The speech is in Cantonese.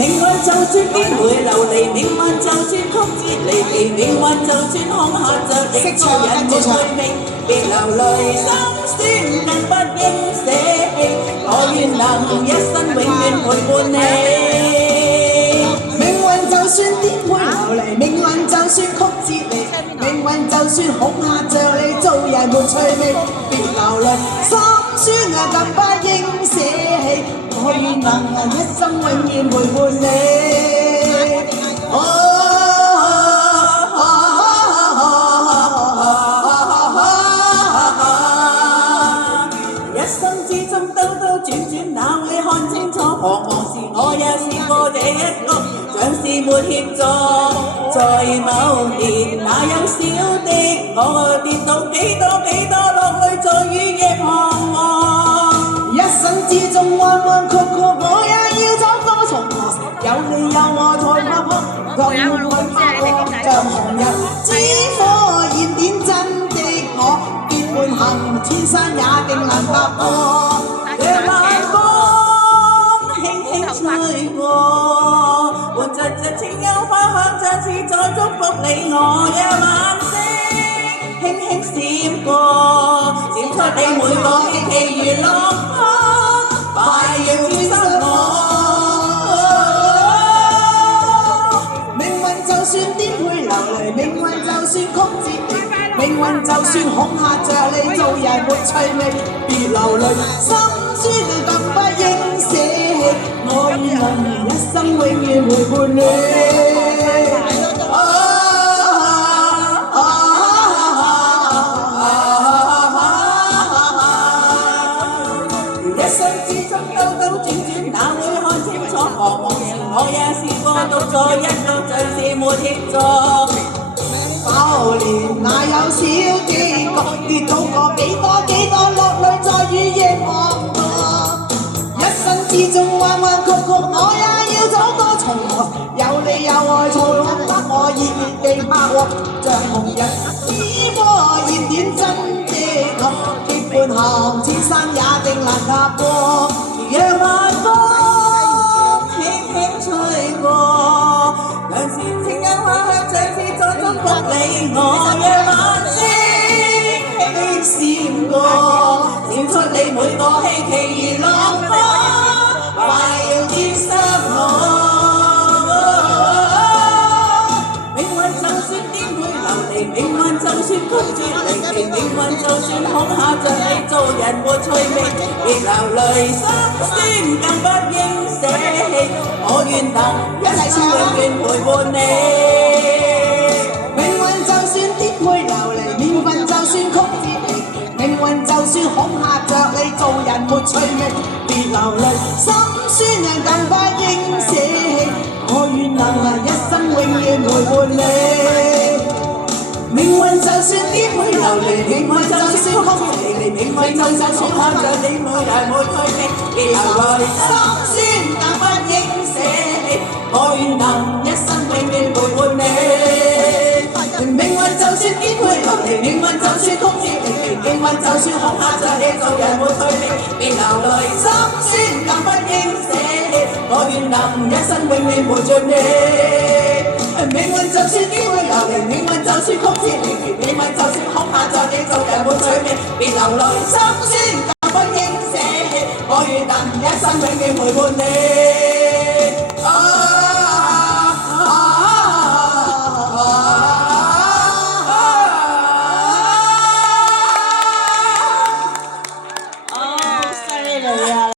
命運就算邊會流離，命運就算曲折離奇，命運就算恐嚇着亦做人沒罪名，別流淚心酸更不應捨棄，我願能一生永遠陪伴你。命運就算顛沛流離，命運就算曲折離奇，命運就算恐嚇着你，做人沒趣味，別流淚心酸更不應捨棄，我願能一生永遠陪伴你。一生之中兜兜轉轉，哪會看清楚？彷徨時我也試過這一個，像是沒協助。在某年，那幼小的我跌倒幾多落淚，在雨夜彷徨。一生之中彎彎曲曲，我也要走過重河，有你有我才不哭，共去發光像紅日，只可燃點真的我，結伴行千山也定能踏過。夜晚風輕輕吹過，伴着清幽花香，像是在祝福你我。夜晚星輕輕閃過，閃出你每個希冀如浪花，快要轉身我。命運就算顛沛流離，命運就算曲折離奇，命運就算恐嚇着你，做人沒趣味，別流淚心酸更不應捨棄，我願能一生永遠陪伴你。一生之中兜兜轉轉，哪會看清楚？彷徨時我也試過獨坐一個，像是沒協助。某年那幼小的我跌倒過幾多落淚，在雨夜彷徨。一生之中彎彎曲曲，我也要走過重河，有你有愛才覺得我熱烈地拍和，像紅日只可燃點真的我，結伴行千山也定能踏過。夜晚風輕輕吹過，像是清幽花香，像是在祝福你我。夜晚星輕輕閃過，閃出你每個希冀如浪花，快要沾濕我。命運就算顛沛流離，命運就算曲折離奇，命運就算恐嚇着你，做人沒趣味，別流淚心酸更不應捨棄，我願能一生永遠陪伴你。命運就算顛沛流離，命運就算曲折離奇，命運就算恐嚇着你，做人沒趣味，別流淚心酸更不應捨棄，我願能一生永遠陪伴你。命運就算顛沛流離，命運就算曲折離奇，命運就算恐嚇着你，每日沒趣味，別流淚心酸更不應捨棄，我願能一生永遠陪伴你。命運就算顛沛流離，命運就算曲折離奇，命運就算恐嚇着你，做人沒趣味，別流淚心酸更不應捨棄，我願能一生永遠陪着你。命運就算顛沛流離，命運就算曲折離奇，命運就算恐嚇着你，做人沒趣味，別流淚心酸更不應捨棄，我願能一生永遠陪伴你。